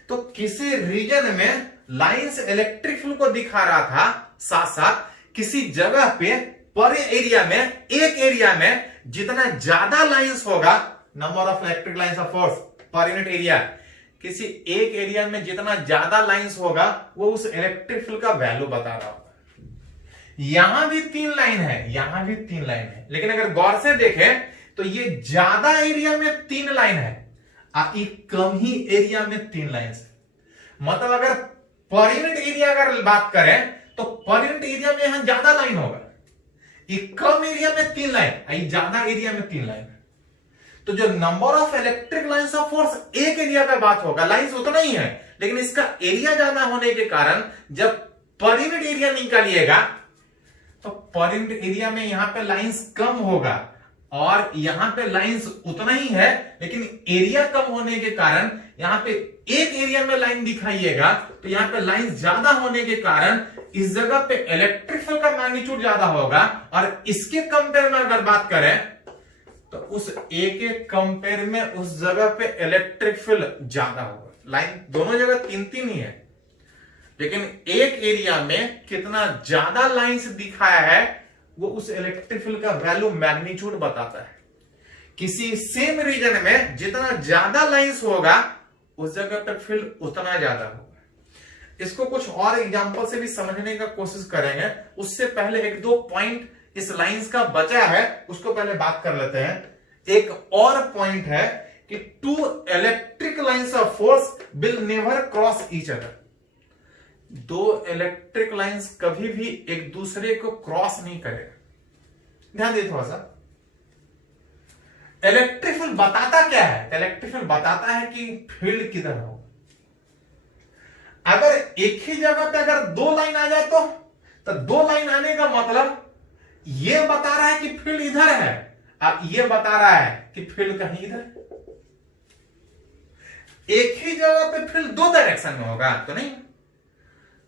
तो किसी रीजन में लाइंस इलेक्ट्रिक फील्ड को दिखा रहा था, साथ साथ किसी जगह पे पर एरिया में, एक एरिया में जितना ज्यादा लाइंस होगा, number of electric lines of force per unit area, किसी एक एरिया में जितना ज्यादा लाइंस होगा वो उस इलेक्ट्रिक फील्ड का वैल्यू बता रहा होगा। यहां भी 3 लाइन है, यहां भी 3 लाइन है, लेकिन अगर गौर से देखें तो ये ज्यादा एरिया में 3 लाइन है, कम ही एरिया में 3 लाइन है। मतलब अगर पर यूनिट एरिया अगर बात करें तो पर यूनिट एरिया में यहां ज्यादा लाइन होगा, कम एरिया में 3 लाइन, ज्यादा एरिया में 3 लाइन। तो जो number of electric lines of force एक एरिया का बात होगा, लाइंस उतना ही है, लेकिन इसका एरिया ज्यादा होने के कारण जब पर यूनिट एरिया निकालिएगा तो पर यूनिट एरिया में यहां पे लाइंस कम होगा, और यहां पे लाइंस उतना ही है, लेकिन एरिया कम होने के कारण यहां पे एक एरिया में लाइन दिखाइएगा, तो यहां पे लाइन ज्यादा होने के कारण इस जगह पे इलेक्ट्रिक फील्ड का मैग्नीट्यूड ज्यादा होगा, और इसके कंपेयर में अगर बात करें तो उस ए के कंपेयर में उस जगह पे इलेक्ट्रिक फील्ड ज्यादा होगा। लाइन दोनों जगह 3-3 ही है, लेकिन एक एरिया में कितना ज्यादा लाइंस दिखाया है वो उस इलेक्ट्रिक फील्ड का वैल्यू मैग्नीट्यूड बताता है। किसी सेम रीजन में जितना ज्यादा लाइंस होगा उस जगह पर फील्ड उतना ज्यादा होगा। इसको कुछ और एग्जांपल से भी समझने का कोशिश करेंगे, उससे पहले एक दो पॉइंट इस लाइंस का बचा है, उसको पहले बात कर लेते हैं। एक और पॉइंट है कि two electric lines of force will never cross each other. दो इलेक्ट्रिक लाइंस कभी भी एक दूसरे को क्रॉस नहीं करेगा। ध्यान दे थोड़ा सा। इलेक्ट्रिक फील्ड बताता क्या है? इलेक्ट्रिक फील्ड बताता है कि फील्ड किधर हो। अगर एक ही जगह पे अगर दो लाइन आ जाए तो दो लाइन आने का मतलब ये बता रहा है कि फील्ड इधर है, अब ये बता रहा है कि फील्ड कहीं इधर। एक ही जगह पे फील्ड दो डायरेक्शन में होगा तो नहीं,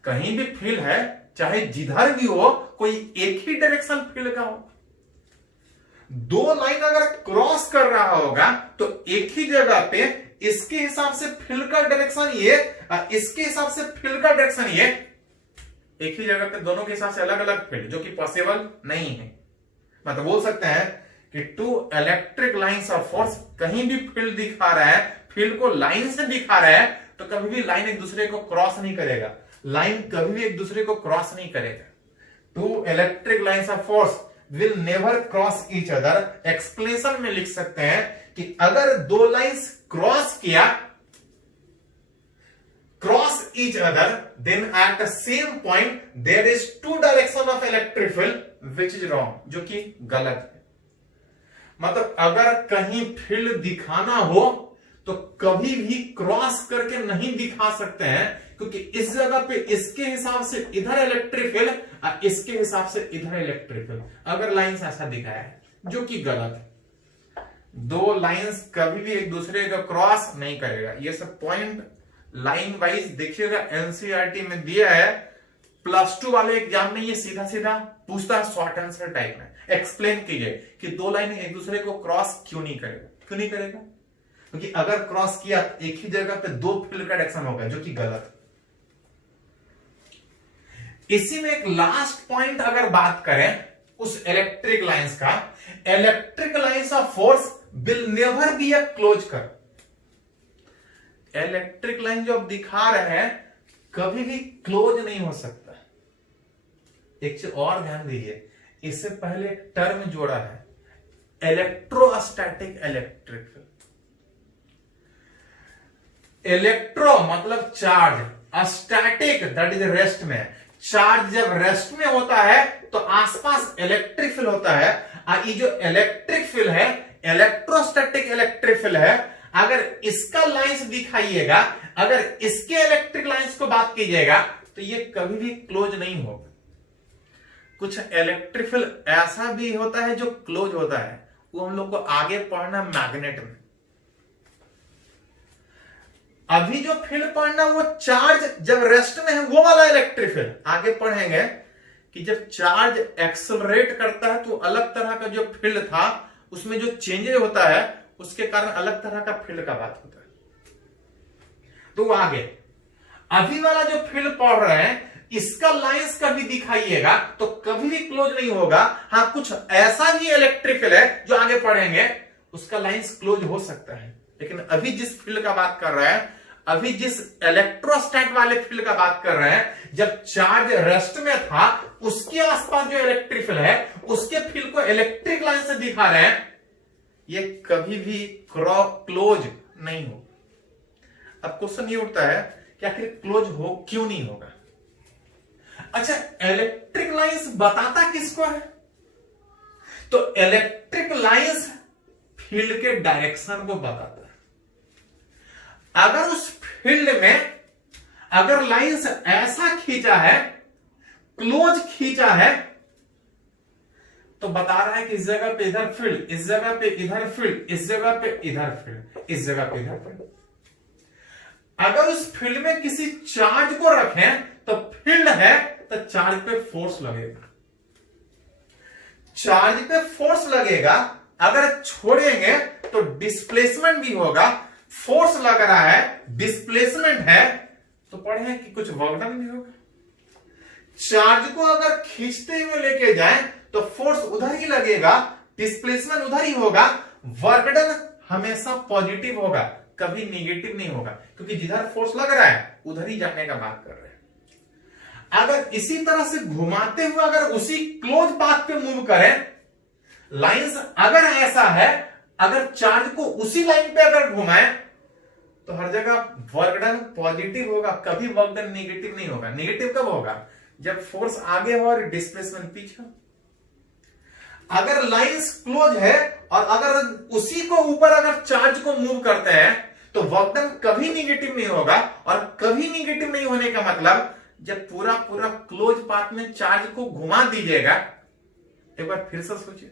कहीं भी फील्ड है चाहे जिधर भी हो, कोई एक ही डायरेक्शन फील्ड का हो। दो लाइन अगर क्रॉस कर रहा होगा तो एक ही जगह पे इसके हिसाब से फील्ड का डायरेक्शन ये, इसके हिसाब से फील्ड का डायरेक्शन ये, एक ही जगह पे दोनों के हिसाब से अलग अलग फील्ड, जो कि पॉसिबल नहीं है। मतलब बोल सकते हैं कि two electric lines of force, कहीं भी फील्ड दिखा रहा है, फील्ड को लाइन से दिखा रहा है, तो कभी भी लाइन एक दूसरे को क्रॉस नहीं करेगा। लाइन कभी भी एक दूसरे को क्रॉस नहीं करेगा। Two electric lines of force will never cross each other. Explanation में लिख सकते हैं कि अगर दो लाइंस क्रॉस किया, cross each other, then at the same point there is two direction of electric field which is wrong, जो कि गलत है। मतलब अगर कहीं फील्ड दिखाना हो तो कभी भी क्रॉस करके नहीं दिखा सकते हैं, क्योंकि इस जगह पे इसके हिसाब से इधर इलेक्ट्रिक फील्ड और इसके हिसाब से इधर इलेक्ट्रिक फील्ड, अगर लाइंस ऐसा दिखाया है, जो कि गलत है। दो लाइंस कभी भी एक दूसरे को क्रॉस नहीं करेगा। ये सब पॉइंट लाइन वाइज देखिएगा, एनसीईआरटी में दिया है। +2 वाले एग्जाम में ये सीधा सीधा पूछता है, शॉर्ट आंसर टाइप में। एक्सप्लेन कीजिए कि दो लाइन एक दूसरे को क्रॉस क्यों नहीं करेगा। क्यों नहीं करेगा? क्योंकि अगर क्रॉस किया तो एक ही जगह पे दो फील्ड का डायरेक्शन होगा, जो कि गलत है। इसी में एक लास्ट पॉइंट अगर बात करें उस इलेक्ट्रिक लाइंस का, electric lines of force will never be a close curve. Electric line जो आप दिखा रहे हैं कभी भी क्लोज नहीं हो सकता। एक चीज और ध्यान दीजिए, इससे पहले एक टर्म जोड़ा है, इलेक्ट्रोस्टैटिक इलेक्ट्रिक फील्ड। इलेक्ट्रो मतलब charge, static that is rest में। चार्ज जब रेस्ट में होता है तो आसपास इलेक्ट्रिक फील्ड होता है, और ये जो इलेक्ट्रिक फील्ड है, इलेक्ट्रोस्टैटिक इलेक्ट्रिक फील्ड है, अगर इसका लाइंस दिखाइएगा, अगर इसके इलेक्ट्रिक लाइंस को बात कीजिएगा तो ये कभी भी क्लोज नहीं होगा। कुछ इलेक्ट्रिक फील्ड ऐसा भी होता है जो क्लोज होता है, वो हम लोग को आगे पढ़ना मैग्नेट में। अभी जो फील्ड पढ़ना वो चार्ज जब रेस्ट में है वो वाला इलेक्ट्रिक फील्ड। आगे पढ़ेंगे कि जब चार्ज एक्सेलरेट करता है तो अलग तरह का जो फील्ड था उसमें जो चेंजेस होता है उसके कारण अलग तरह का फील्ड का बात होता है। तो आगे अभी वाला जो फील्ड पढ़ रहे हैं इसका लाइंस कभी दिखाइएगा तो कभी भी क्लोज नहीं होगा। हाँ, कुछ ऐसा भी इलेक्ट्रिक फील्ड है जो आगे पढ़ेंगे उसका लाइंस क्लोज हो सकता है, लेकिन अभी जिस फील्ड का बात कर रहे हैं, अभी जिस इलेक्ट्रोस्टैट वाले फील्ड का बात कर रहे हैं, जब चार्ज रेस्ट में था उसके आसपास जो इलेक्ट्रिक फील्ड है उसके फील्ड को इलेक्ट्रिक लाइन से दिखा रहे हैं, ये कभी भी क्लोज नहीं हो। अब क्वेश्चन ये उठता है कि आखिर क्लोज हो क्यों नहीं होगा। अच्छा, इलेक्ट्रिक लाइंस बताता किसको है? तो इलेक्ट्रिक लाइंस फील्ड के डायरेक्शन को बताता है। अगर उस फील्ड में अगर लाइंस ऐसा खींचा है, क्लोज खींचा है, तो बता रहा है कि इस जगह पे इधर फील्ड, इस जगह पे इधर फील्ड, इस जगह पे इधर फील्ड, इस जगह पे इधर फील्ड। अगर उस फील्ड में किसी चार्ज को रखें तो फील्ड है तो चार्ज पे फोर्स लगेगा, चार्ज पे फोर्स लगेगा। अगर छोड़ेंगे तो डिस्प्लेसमेंट भी होगा। फोर्स लग रहा है, डिस्प्लेसमेंट है, तो पढ़े कि कुछ वर्क डन भी होगा। चार्ज को अगर खींचते हुए लेके जाएं तो फोर्स उधर ही लगेगा, डिस्प्लेसमेंट उधर ही होगा, वर्क डन हमेशा पॉजिटिव होगा, कभी नेगेटिव नहीं होगा, क्योंकि जिधर फोर्स लग रहा है उधर ही जाने का बात कर रहे हैं। अगर इसी तरह से घुमाते हुए अगर उसी क्लोज पाथ पे मूव करें, लाइंस अगर ऐसा है, अगर चार्ज को उसी लाइन पे अगर घुमाएं तो हर जगह वर्क डन पॉजिटिव होगा, कभी वर्क डन नेगेटिव नहीं होगा। नेगेटिव कब होगा? जब फोर्स आगे हो और डिस्प्लेसमेंट पीछे। अगर लाइंस क्लोज है और अगर उसी को ऊपर अगर चार्ज को मूव करते हैं तो वर्क डन कभी नेगेटिव नहीं होगा। और कभी नेगेटिव नहीं होने का मतलब जब पूरा पूरा क्लोज पाथ में चार्ज को घुमा दीजिएगा। एक बार फिर से सोचिए,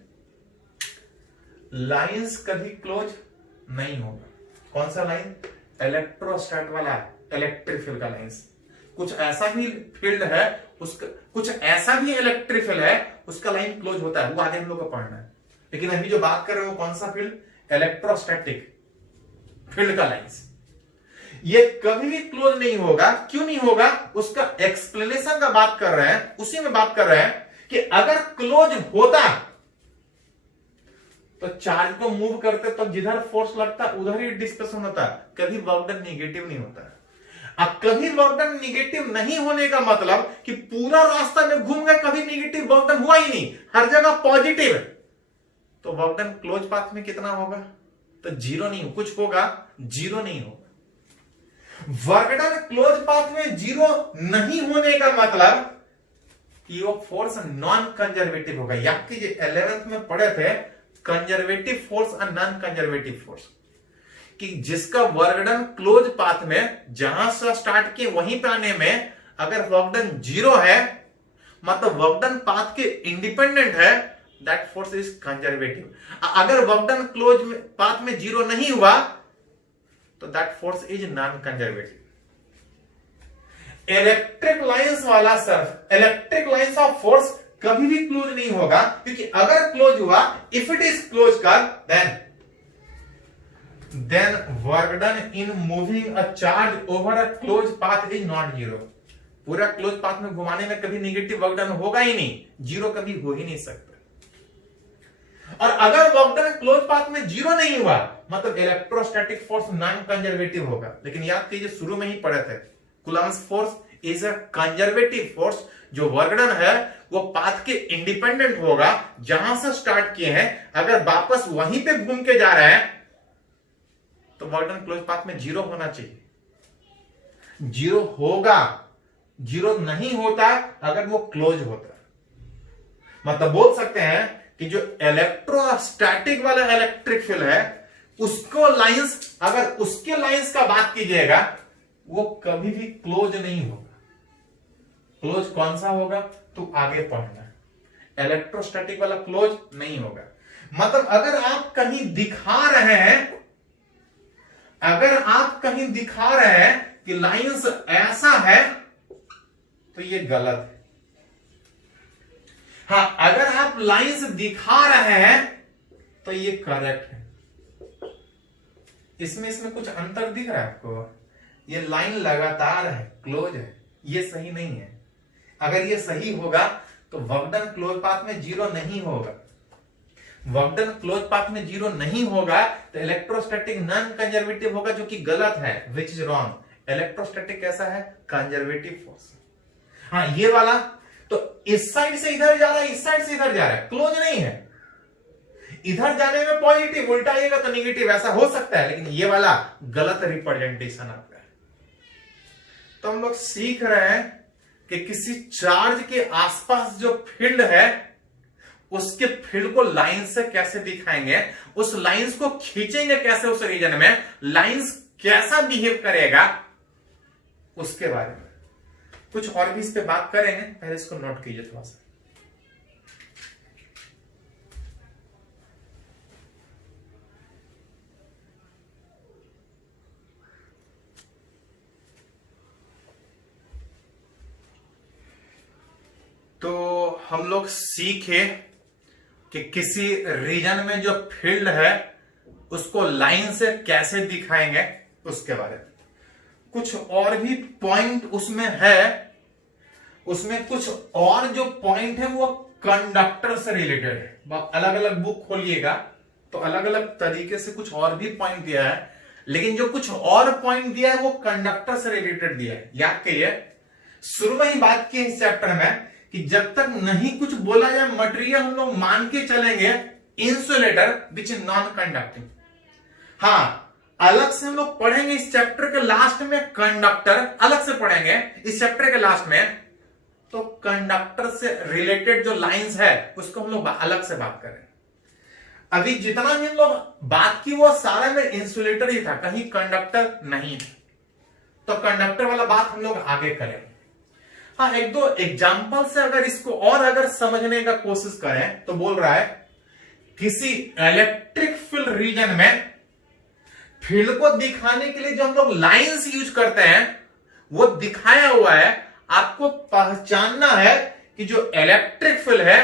लाइंस कभी क्लोज नहीं होगा। कौन सा लाइन? इलेक्ट्रोस्टैट वाला इलेक्ट्रिक फील्ड का लाइंस। कुछ ऐसा भी फील्ड है उसका, कुछ ऐसा भी इलेक्ट्रिक फील्ड है उसका लाइन क्लोज होता है, वो आगे हम लोग को पढ़ना है। लेकिन अभी जो बात कर रहे हो कौन सा फील्ड? इलेक्ट्रोस्टैटिक फील्ड का लाइंस। ये कभी भी क्लोज नहीं होगा। क्यों नहीं होगा? उसका एक्सप्लेनेशन का बात कर रहे हैं, उसी में बात कर रहे हैं कि अगर क्लोज होता तो चार्ज को मूव करते तो जिधर फोर्स लगता उधर ही डिस्प्लेसमेंट होता, कभी वर्क डन नेगेटिव नहीं होता। अब कभी वर्क डन नेगेटिव नहीं होने का मतलब कि पूरा रास्ता में घूम गए, कभी नेगेटिव वर्क डन हुआ ही नहीं, हर जगह पॉजिटिव। तो वर्क डन क्लोज पाथ में कितना होगा? तो जीरो नहीं, कुछ होगा, जीरो नहीं होगा। वर्क डन क्लोज पाथ में जीरो नहीं होने का मतलब कि वो फोर्स नॉन कंजर्वेटिव होगा। याद कीजिए 11th में पढ़े थे कंजर्वेटिव फोर्स और नॉन कंजर्वेटिव फोर्स, कि जिसका वर्क डन क्लोज पाथ में जहां से स्टार्ट किए वहीं पे आने में अगर वर्क डन जीरो है, मतलब वर्क डन पाथ के इंडिपेंडेंट है, दैट फोर्स इज कंजर्वेटिव। अगर वर्क डन क्लोज पाथ में जीरो नहीं हुआ तो that force is non conservative. Electric lines वाला सर्फ, इलेक्ट्रिक लाइंस ऑफ फोर्स कभी भी क्लोज नहीं होगा, क्योंकि अगर क्लोज हुआ, इफ इट इज क्लोज कर, then work done in moving a charge over a close path is not zero. पूरा क्लोज पाथ में घुमाने में कभी नेगेटिव वर्क डन होगा ही नहीं, जीरो कभी हो ही नहीं सकता। और अगर वर्क डन क्लोज पाथ में जीरो नहीं हुआ मतलब इलेक्ट्रोस्टैटिक फोर्स नॉन कंजर्वेटिव होगा। लेकिन याद कीजिए शुरू में ही पढ़े थे, Coulomb's force is a conservative force. जो वर्क डन है वो पाथ के इंडिपेंडेंट होगा, जहां से स्टार्ट किए हैं अगर वापस वहीं पे घूम के जा रहे हैं तो वर्क डन क्लोज पाथ में जीरो होना चाहिए, जीरो होगा। जीरो नहीं होता अगर वो क्लोज होता। मतलब बोल सकते हैं कि जो इलेक्ट्रोस्टैटिक वाला इलेक्ट्रिक फील्ड है उसको लाइंस, अगर उसके लाइंस का बात कीजिएगा वो कभी भी क्लोज नहीं होगा। क्लोज कौन सा होगा तो आगे पढ़ना है। इलेक्ट्रोस्टैटिक वाला क्लोज नहीं होगा। मतलब अगर आप कहीं दिखा रहे हैं, अगर आप कहीं दिखा रहे हैं कि लाइंस ऐसा है तो ये गलत है। हाँ, अगर आप लाइंस दिखा रहे हैं तो ये करेक्ट है। इसमें कुछ अंतर दिख रहा है आपको? ये लाइन लगातार है, क्लोज है, ये सही नहीं है। अगर ये सही होगा तो वर्क डन क्लोज पाथ में जीरो नहीं होगा। वर्क डन क्लोज पाथ में जीरो नहीं होगा तो इलेक्ट्रोस्टैटिक नॉन कंजर्वेटिव होगा, जो कि गलत है, विच इज रॉन्ग। इलेक्ट्रोस्टैटिक कैसा है? Conservative force. हाँ, ये वाला तो इस साइड से इधर जा रहा है, इस साइड से इधर जा रहा है, क्लोज नहीं है। इधर जाने में पॉजिटिव, उल्टा आएगा तो नेगेटिव, ऐसा हो सकता है, लेकिन ये वाला गलत रिप्रेजेंटेशन आपका है। तो हम लोग सीख रहे हैं कि किसी चार्ज के आसपास जो फील्ड है उसके फील्ड को लाइन से कैसे दिखाएंगे, उस लाइंस को खींचेंगे कैसे उस रीजन में, लाइंस कैसा बिहेव करेगा, उसके बारे में कुछ और भी इस पे बात करेंगे। पहले इसको नोट कीजिए थोड़ा सा। तो हम लोग सीखे कि किसी रीजन में जो फील्ड है उसको लाइन से कैसे दिखाएंगे, उसके बारे में कुछ और भी पॉइंट उसमें है। उसमें कुछ और जो पॉइंट है वो कंडक्टर से रिलेटेड है। अलग अलग बुक खोलिएगा तो अलग अलग तरीके से कुछ और भी पॉइंट दिया है, लेकिन जो कुछ और पॉइंट दिया है वो कंडक्टर से रिलेटेड दिया है। याद करिए, शुरू में ही बात की है इस चैप्टर में कि जब तक नहीं कुछ बोला जाए मटेरियल हम लोग मान के चलेंगे insulator which is non conducting. हाँ, अलग से हम लोग पढ़ेंगे इस चैप्टर के लास्ट में कंडक्टर, अलग से पढ़ेंगे इस चैप्टर के लास्ट में। तो कंडक्टर से रिलेटेड जो लाइंस है उसको हम लोग अलग से बात करें। अभी जितना भी हम लोग बात की वो सारा में इंसुलेटर ही था, कहीं कंडक्टर नहीं था। तो कंडक्टर वाला बात हम लोग आगे करें। हाँ, एक दो एग्जाम्पल से अगर इसको और अगर समझने का कोशिश करें तो बोल रहा है किसी इलेक्ट्रिक फील्ड रीजन में फील्ड को दिखाने के लिए जो हम लोग लाइंस यूज करते हैं वो दिखाया हुआ है। आपको पहचानना है कि जो इलेक्ट्रिक फील्ड है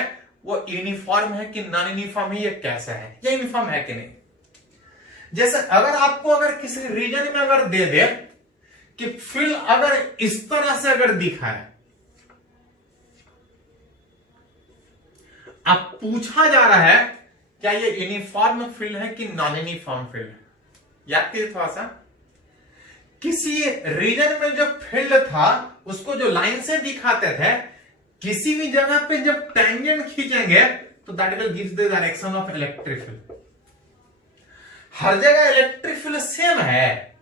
वो यूनिफॉर्म है कि नॉन यूनिफॉर्म है, ये कैसा है, ये यूनिफॉर्म है कि नहीं। जैसे अगर आपको अगर किसी रीजन में अगर दे दे कि फील्ड अगर इस तरह से अगर दिखा है, अब पूछा जा रहा है क्या ये यूनिफॉर्म फील्ड है कि नॉन यूनिफॉर्म फील्ड है। याद कीजिए थोड़ा सा, किसी रीजन में जो फील्ड था उसको जो लाइन से दिखाते थे, किसी भी जगह पे जब टेंजेंट खींचेंगे तो that will give the direction of electric field. हर जगह इलेक्ट्रिक फील्ड सेम है,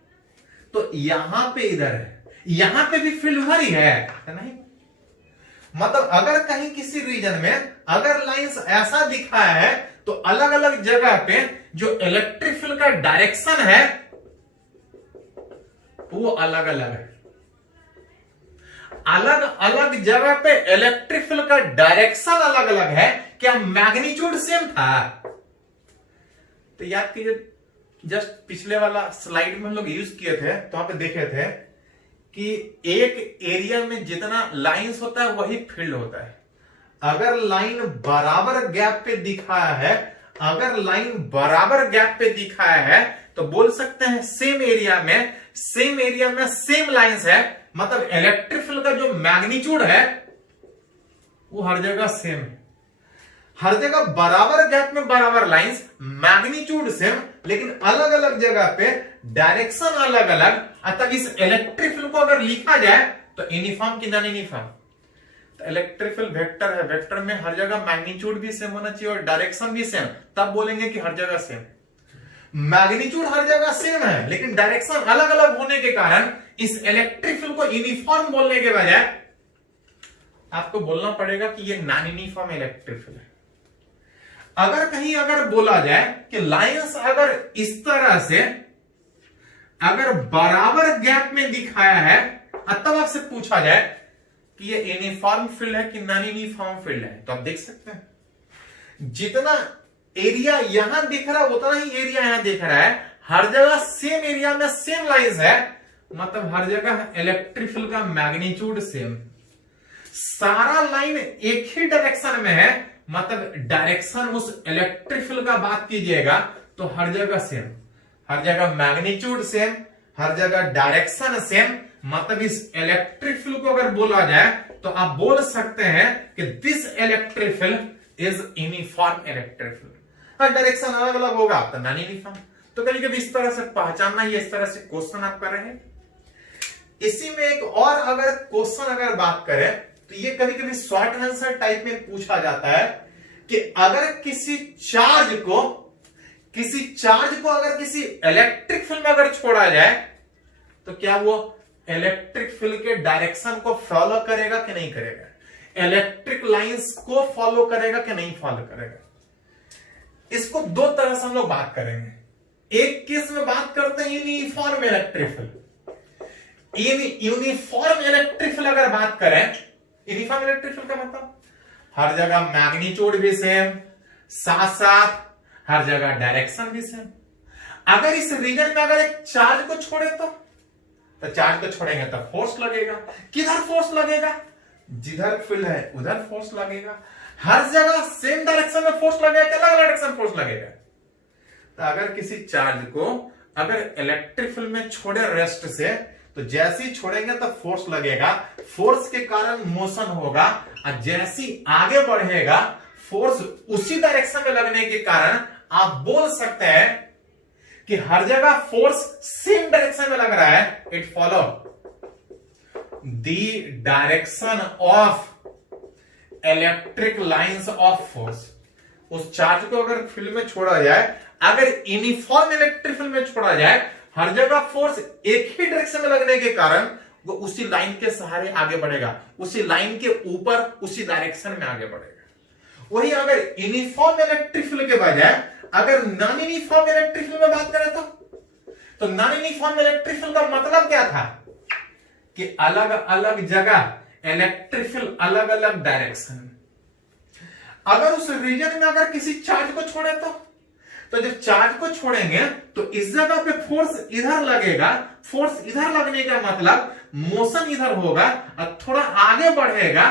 तो यहां पे इधर है, यहां पे भी फील्ड भरी है नहीं। मतलब अगर कहीं किसी रीजन में अगर लाइंस ऐसा दिखाया है तो अलग अलग जगह पे जो इलेक्ट्रिक फील्ड का डायरेक्शन है वो अलग अलग है। अलग अलग जगह पे इलेक्ट्रिक फील्ड का डायरेक्शन अलग अलग है, क्या मैग्नीट्यूड सेम था? तो याद कीजिए, जस्ट पिछले वाला स्लाइड में हम लोग यूज किए थे तो वहां पे देखे थे कि एक एरिया में जितना लाइंस होता है वही फील्ड होता है। अगर लाइन बराबर गैप पे दिखाया है, अगर लाइन बराबर गैप पे दिखाया है तो बोल सकते हैं सेम एरिया में सेम लाइंस है, मतलब इलेक्ट्रिक फील्ड का जो मैग्नीट्यूड है वो हर जगह सेम है। हर जगह बराबर गैप में बराबर लाइंस, मैग्नीट्यूड सेम, लेकिन अलग अलग जगह पे डायरेक्शन अलग अलग। अतः इस इलेक्ट्रिक फील्ड को अगर लिखा जाए तो यूनिफॉर्म कि नॉन यूनिफॉर्म। तो इलेक्ट्रिक फील्ड वेक्टर है, वेक्टर में हर जगह मैग्नीट्यूड भी सेम होना चाहिए और डायरेक्शन भी सेम, तब बोलेंगे कि हर जगह सेम। मैग्नीट्यूड हर जगह सेम है लेकिन डायरेक्शन अलग अलग होने के कारण इस इलेक्ट्रिक फील्ड को यूनिफॉर्म बोलने के बजाय आपको बोलना पड़ेगा कि ये नॉन यूनिफॉर्म इलेक्ट्रिक फील्ड है। अगर कहीं अगर बोला जाए कि लाइंस अगर इस तरह से अगर बराबर गैप में दिखाया है, तब आपसे पूछा जाए कि ये यूनिफॉर्म फील्ड है कि नॉन यूनिफॉर्म फील्ड है, तो आप देख सकते हैं जितना एरिया यहां दिख रहा है उतना ही एरिया यहां दिख रहा है। हर जगह सेम एरिया में सेम लाइंस है, मतलब हर जगह इलेक्ट्रिक फील्ड का मैग्नीट्यूड सेम। सारा लाइन एक ही डायरेक्शन में है, मतलब डायरेक्शन उस इलेक्ट्रिक फील्ड का बात कीजिएगा तो हर जगह सेम, हर जगह मैग्नीट्यूड सेम, हर जगह डायरेक्शन सेम। मतलब इस इलेक्ट्रिक फील्ड को अगर बोला जाए तो आप बोल सकते हैं कि this electric field is uniform electric field. Her direction अलग अलग होगा तो नॉन यूनिफॉर्म। तो कभी कभी इस तरह से पहचानना, ये इस तरह से क्वेश्चन आप कर रहे हैं। इसी में एक और अगर क्वेश्चन अगर बात करें तो ये कभी कभी शॉर्ट आंसर टाइप में पूछा जाता है कि अगर किसी चार्ज को अगर किसी इलेक्ट्रिक फील्ड में अगर छोड़ा जाए तो क्या वो इलेक्ट्रिक फील्ड के डायरेक्शन को फॉलो करेगा कि नहीं करेगा, इलेक्ट्रिक लाइंस को फॉलो करेगा कि नहीं फॉलो करेगा। इसको दो तरह से हम लोग बात करेंगे। एक केस में बात करते हैं uniform electric field. Uniform electric field अगर बात करें, यूनिफॉर्म इलेक्ट्रिक फील्ड का मतलब हर जगह मैग्नीट्यूड भी सेम, साथ साथ हर जगह डायरेक्शन भी सेम। अगर इस रीजन में अगर एक चार्ज को छोड़े तो चार्ज को छोड़ेंगे तो फोर्स लगेगा। किधर फोर्स लगेगा? जिधर फील्ड है उधर फोर्स लगेगा। हर जगह सेम डायरेक्शन में फोर्स लगेगा कि अलग अलग डायरेक्शन फोर्स लगेगा? तो अगर किसी चार्ज को अगर इलेक्ट्रिक फील्ड में छोड़े रेस्ट से, तो जैसे ही छोड़ेंगे तो फोर्स लगेगा, फोर्स के कारण मोशन होगा, और जैसे ही आगे बढ़ेगा फोर्स उसी डायरेक्शन में लगने के कारण आप बोल सकते हैं कि हर जगह फोर्स सेम डायरेक्शन में लग रहा है। It follow the direction of electric lines of force. उस चार्ज को अगर फील्ड में छोड़ा जाए, अगर यूनिफॉर्म इलेक्ट्रिक फील्ड में छोड़ा जाए, हर जगह फोर्स एक ही डायरेक्शन में लगने के कारण वो उसी लाइन के सहारे आगे बढ़ेगा, उसी लाइन के ऊपर उसी डायरेक्शन में आगे बढ़ेगा। वही अगर यूनिफॉर्म इलेक्ट्रिक फील्ड के बजाय अगर नॉन यूनिफॉर्म इलेक्ट्रिक फील्ड में बात करें तो नॉन यूनिफॉर्म इलेक्ट्रिक फील्ड का मतलब क्या था कि अलग अलग जगह इलेक्ट्रिक फील्ड अलग अलग डायरेक्शन। अगर उस रीजन में अगर किसी चार्ज को छोड़े तो जब चार्ज को छोड़ेंगे तो इस जगह पे फोर्स इधर लगेगा, फोर्स इधर लगने का मतलब मोशन इधर होगा, और थोड़ा आगे बढ़ेगा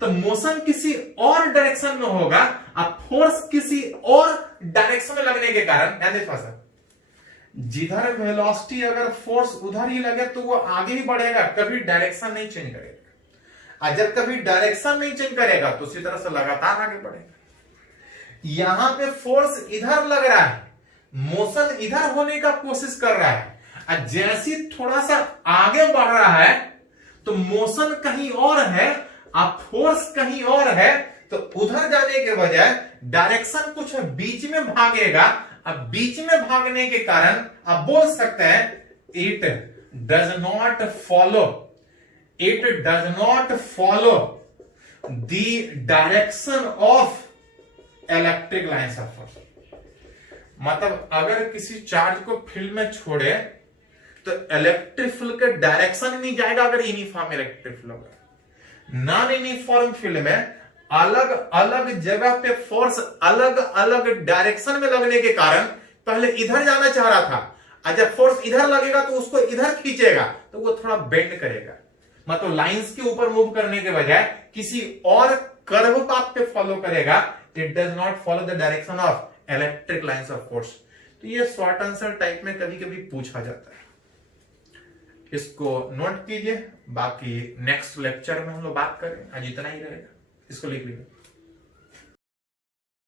तो मोशन किसी और डायरेक्शन में होगा, और फोर्स किसी और डायरेक्शन में लगने के कारण, ध्यान देखो सर, जिधर वेलोसिटी अगर फोर्स उधर ही लगे तो वो आगे ही बढ़ेगा, कभी डायरेक्शन नहीं चेंज करेगा। और जब कभी डायरेक्शन नहीं चेंज करेगा तो उसी तरह से लगातार आगे बढ़ेगा। यहां पे फोर्स इधर लग रहा है, मोशन इधर होने का कोशिश कर रहा है, और जैसे थोड़ा सा आगे बढ़ रहा है तो मोशन कहीं और है, अब फोर्स कहीं और है, तो उधर जाने के बजाय डायरेक्शन कुछ बीच में भागेगा। अब बीच में भागने के कारण आप बोल सकते हैं it does not follow the direction of electric lines of force. मतलब अगर किसी चार्ज को फील्ड में छोड़े तो इलेक्ट्रिक फील्ड के डायरेक्शन नहीं जाएगा अगर यूनिफॉर्म इलेक्ट्रिक फील्ड होगा। नॉन यूनिफॉर्म फील्ड में अलग अलग जगह पे फोर्स अलग अलग डायरेक्शन में लगने के कारण पहले इधर जाना चाह रहा था, और जब फोर्स इधर लगेगा तो उसको इधर खींचेगा तो वो थोड़ा बेंड करेगा, मतलब लाइंस के ऊपर मूव करने के बजाय किसी और कर्व पाथ पे फॉलो करेगा। It does not follow the direction of electric lines of force. तो ये शॉर्ट आंसर टाइप में कभी कभी पूछा जाता है, इसको नोट कीजिए। बाकी नेक्स्ट लेक्चर में हम लोग बात करें, आज इतना ही रहेगा, इसको लिख लीजिए।